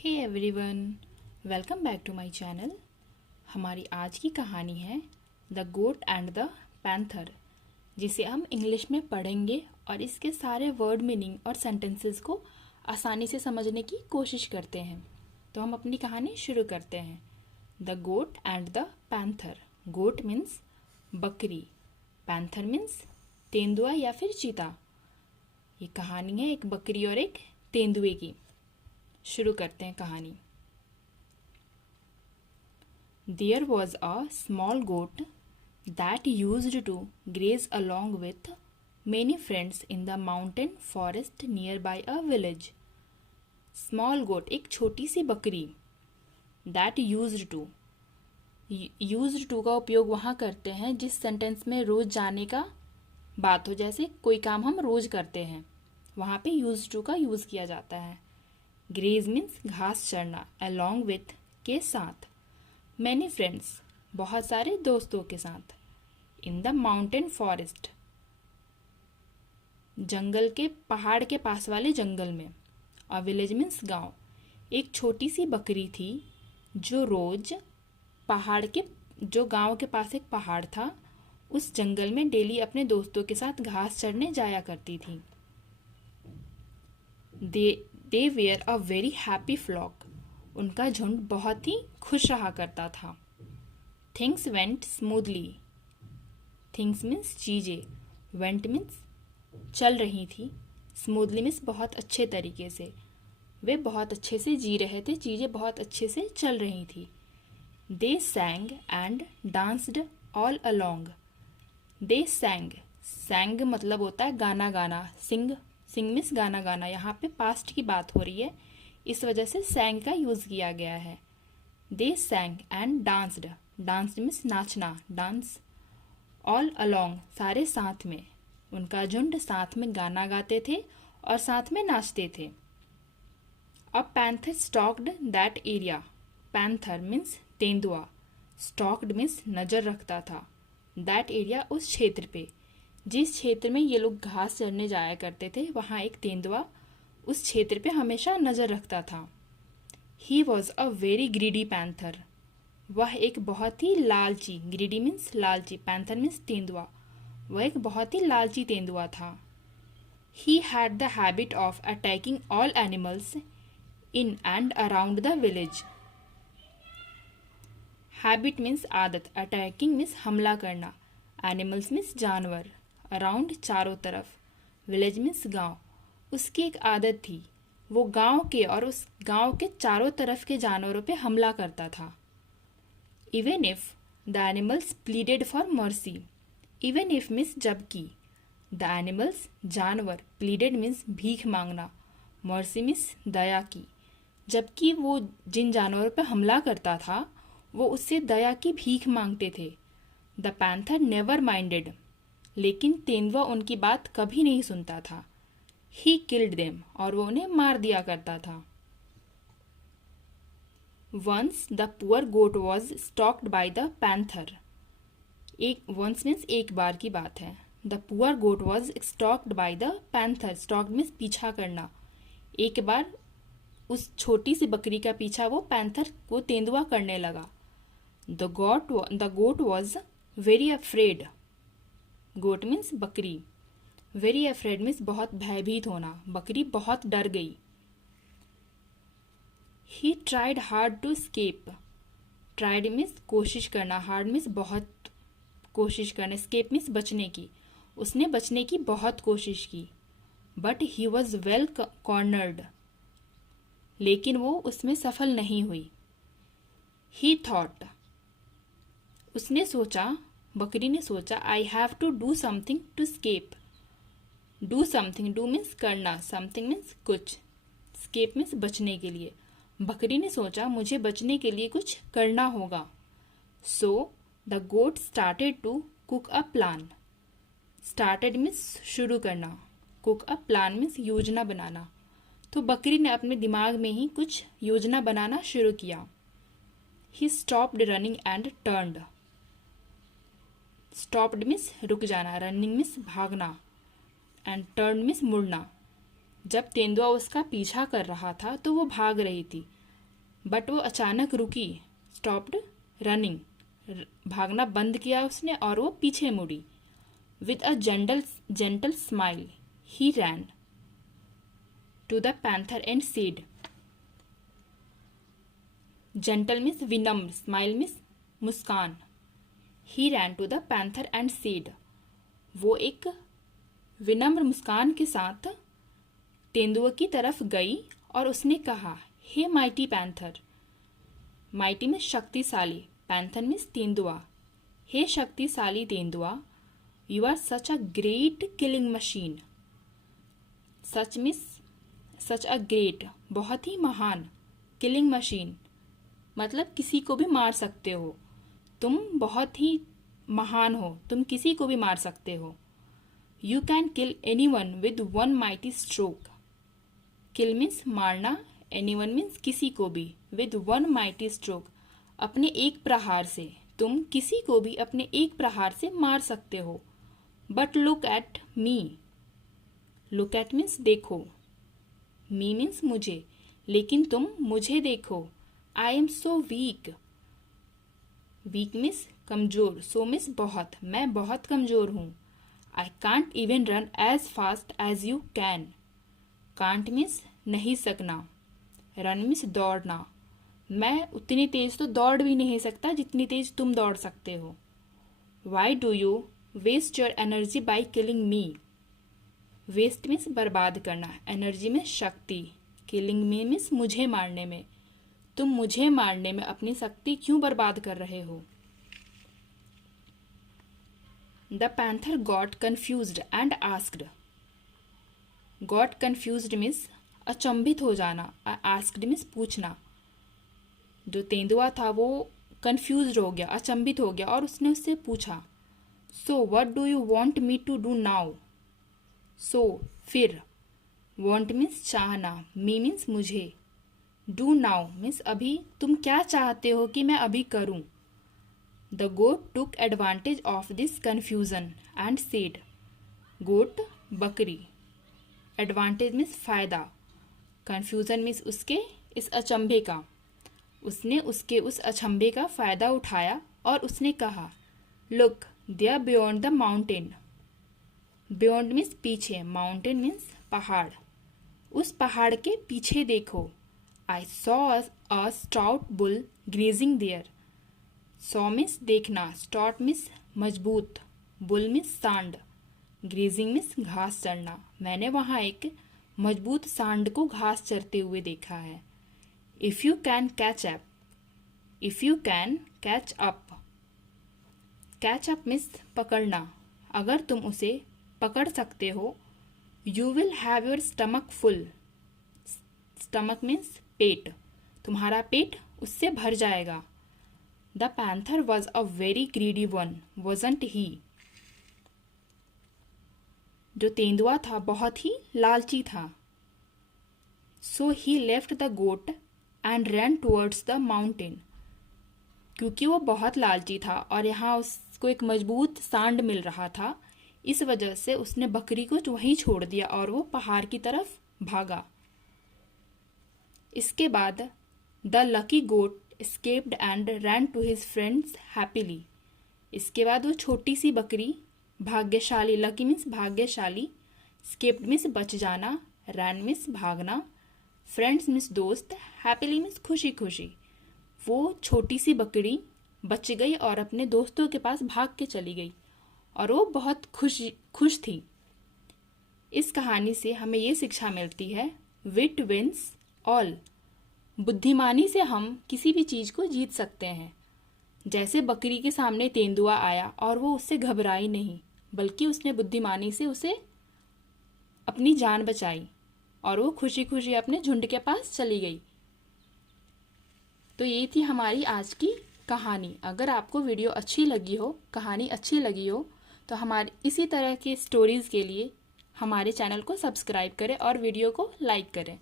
Hey everyone, welcome back to my channel. हमारी आज की कहानी है the goat and the panther, जिसे हम इंग्लिश में पढ़ेंगे और इसके सारे वर्ड मीनिंग और सेंटेंसेस को आसानी से समझने की कोशिश करते हैं। तो हम अपनी कहानी शुरू करते हैं। The goat and the panther. Goat means बकरी, पैंथर मीन्स तेंदुआ या फिर चीता। ये कहानी है एक बकरी और एक तेंदुए की। शुरू करते हैं कहानी। There was a small goat that used to graze along with many friends in the mountain forest nearby a village. Small goat, एक छोटी सी बकरी। That used to, used to का उपयोग वहाँ करते हैं जिस सेंटेंस में रोज जाने का बात हो, जैसे कोई काम हम रोज करते हैं, वहाँ पे used to का यूज किया जाता है। ग्रेज मीन्स घास चरना, along with के साथ, मैनी फ्रेंड्स बहुत सारे दोस्तों के साथ, इन द माउंटेन फॉरेस्ट जंगल के पहाड़ के पास वाले जंगल में, और विलेज मीन्स गांव। एक छोटी सी बकरी थी जो रोज पहाड़ के, जो गांव के पास एक पहाड़ था, उस जंगल में डेली अपने दोस्तों के साथ घास चरने जाया करती थी। They were a very happy flock. उनका झुंड बहुत ही खुश रहा करता था। Things went smoothly. Things means चीजें, went means चल रही थी, smoothly means बहुत अच्छे तरीके से। वे बहुत अच्छे से जी रहे थे, चीजें बहुत अच्छे से चल रही थी। They sang and danced all along. They sang. Sang मतलब होता है गाना गाना, sing. सिंग मिस गाना गाना। यहाँ पे पास्ट की बात हो रही है, इस वजह से सैंग का यूज किया गया है। They sang and danced. Danced means नाचना, डांस। ऑल अलोंग सारे साथ में, उनका झुंड साथ में गाना गाते थे और साथ में नाचते थे। अब panther stocked that area. Panther means तेंदुआ, स्टॉक्ड मीन्स नजर रखता था, दैट एरिया उस क्षेत्र पे, जिस क्षेत्र में ये लोग घास चरने जाया करते थे, वहाँ एक तेंदुआ उस क्षेत्र पे हमेशा नजर रखता था। He was a very greedy panther. वह एक बहुत ही लालची, ग्रीडी मीन्स लालची, पैंथर मीन्स तेंदुआ, वह एक बहुत ही लालची तेंदुआ था। He had the habit of attacking all animals in and around the village. Habit means आदत, अटैकिंग मीन्स हमला करना, एनिमल्स मीन्स जानवर, अराउंड चारों तरफ, विलेज मीन्स गांव। उसकी एक आदत थी, वो गांव के और उस गांव के चारों तरफ के जानवरों पे हमला करता था। Even if the animals pleaded for mercy. Even if means जबकि, द एनिमल्स जानवर, प्लीडेड मीन्स भीख मांगना, मर्सी मीन्स दया की। जबकि वो जिन जानवरों पे हमला करता था वो उससे दया की भीख मांगते थे। The panther never minded. लेकिन तेंदुआ उनकी बात कभी नहीं सुनता था। ही किल्ड देम, और वो उन्हें मार दिया करता था। Once the poor goat was stalked by the panther. एक, वंस मीन्स एक बार की बात है। The poor goat was stalked by the panther. Stalked means पीछा करना। एक बार उस छोटी सी बकरी का पीछा वो पैंथर, वो तेंदुआ करने लगा। The goat was very afraid. Goat means बकरी, वेरी अफ्रेड मीन्स बहुत भयभीत होना, बकरी बहुत डर गई। He tried hard to escape. Tried means कोशिश करना, हार्ड मीन्स बहुत कोशिश करना, स्केप मीन्स बचने की। उसने बचने की बहुत कोशिश की। But he was well cornered. लेकिन वो उसमें सफल नहीं हुई। He thought. उसने सोचा, बकरी ने सोचा, I have to do something to escape. Do something, do means करना, समथिंग मीन्स कुछ, स्केप मीन्स बचने के लिए। बकरी ने सोचा मुझे बचने के लिए कुछ करना होगा। So the goat started to cook a plan. Started means शुरू करना, कुक अ प्लान मीन्स योजना बनाना। तो बकरी ने अपने दिमाग में ही कुछ योजना बनाना शुरू किया। He stopped running and turned. Stopped means रुक जाना, रनिंग मीन्स भागना, एंड टर्न मीन्स मुड़ना। जब तेंदुआ उसका पीछा कर रहा था तो वो भाग रही थी, बट वो अचानक रुकी, स्टॉप्ड रनिंग, भागना बंद किया उसने और वो पीछे मुड़ी। With a gentle smile he ran to the panther and said, gentle means विनम्र, स्माइल मीन्स मुस्कान। He ran to the panther and said, वो एक विनम्र मुस्कान के साथ तेंदुआ की तरफ गई और उसने कहा, hey mighty panther, mighty means शक्तिशाली, पैंथर मीन्स तेंदुआ, हे शक्तिशाली तेंदुआ, you are such a great killing machine. Such means such a great, बहुत ही महान, किलिंग मशीन मतलब किसी को भी मार सकते हो, तुम बहुत ही महान हो, तुम किसी को भी मार सकते हो। You can kill any one with one mighty stroke. Kill means मारना, एनी वन मीन्स किसी को भी, विद वन माइटी स्ट्रोक अपने एक प्रहार से, तुम किसी को भी अपने एक प्रहार से मार सकते हो। But look at me, look at means देखो, मी मीन्स मुझे, लेकिन तुम मुझे देखो। I am so weak, weak means कमजोर, सो मीन्स बहुत, मैं बहुत कमजोर हूँ। I can't even run as fast as you can, can't means नहीं सकना, रन मीन्स दौड़ना, मैं उतनी तेज तो दौड़ भी नहीं सकता जितनी तेज तुम दौड़ सकते हो। Why do you waste your energy by killing me, waste means बर्बाद करना, एनर्जी में शक्ति, किलिंग मी मीन्स मुझे मारने में, तुम मुझे मारने में अपनी शक्ति क्यों बर्बाद कर रहे हो। The panther got confused and asked, got confused means अचंभित हो जाना, आस्क्ड मीन्स पूछना। जो तेंदुआ था वो कन्फ्यूज्ड हो गया, अचंभित हो गया और उसने उससे पूछा, so what do you want me to do now. So फिर, वांट मीन्स चाहना, मी मीन्स मुझे, डू नाउ मीन्स अभी, तुम क्या चाहते हो कि मैं अभी करूं। The goat took advantage of this confusion and said, goat बकरी, एडवांटेज मीन्स फायदा, कन्फ्यूजन मीन्स उसके इस अचंभे का, उसने उसके उस अचंभे का फायदा उठाया और उसने कहा, look there beyond the mountain, beyond means पीछे, माउंटेन मीन्स पहाड़, उस पहाड़ के पीछे देखो। I saw a stout bull grazing there. Saw means देखना, stout means मजबूत, bull means सांड, grazing means घास चरना, मैंने वहाँ एक मजबूत सांड को घास चरते हुए देखा है। If you can catch up, if you can catch up, catch up means पकड़ना, अगर तुम उसे पकड़ सकते हो। You will have your stomach full, stomach means पेट, तुम्हारा पेट उससे भर जाएगा। The panther was a very greedy one, wasn't he, जो तेंदुआ था बहुत ही लालची था। So he left the goat and ran towards the mountain, क्योंकि वो बहुत लालची था और यहाँ उसको एक मजबूत सांड मिल रहा था, इस वजह से उसने बकरी को वहीं छोड़ दिया और वो पहाड़ की तरफ भागा। इसके बाद the lucky goat escaped and ran to his friends happily, इसके बाद वो छोटी सी बकरी भाग्यशाली, लकी मीन्स भाग्यशाली, escaped मीन्स बच जाना, ran मीन्स भागना, फ्रेंड्स मीन्स दोस्त, हैप्पीली मीन्स खुशी खुशी, वो छोटी सी बकरी बच गई और अपने दोस्तों के पास भाग के चली गई और वो बहुत खुश थी। इस कहानी से हमें ये शिक्षा मिलती है, विट विंस ऑल, बुद्धिमानी से हम किसी भी चीज़ को जीत सकते हैं। जैसे बकरी के सामने तेंदुआ आया और वो उससे घबराई नहीं, बल्कि उसने बुद्धिमानी से उसे अपनी जान बचाई और वो खुशी खुशी अपने झुंड के पास चली गई। तो ये थी हमारी आज की कहानी। अगर आपको वीडियो अच्छी लगी हो, कहानी अच्छी लगी हो, तो हमारे इसी तरह के स्टोरीज़ के लिए हमारे चैनल को सब्सक्राइब करें और वीडियो को लाइक करें।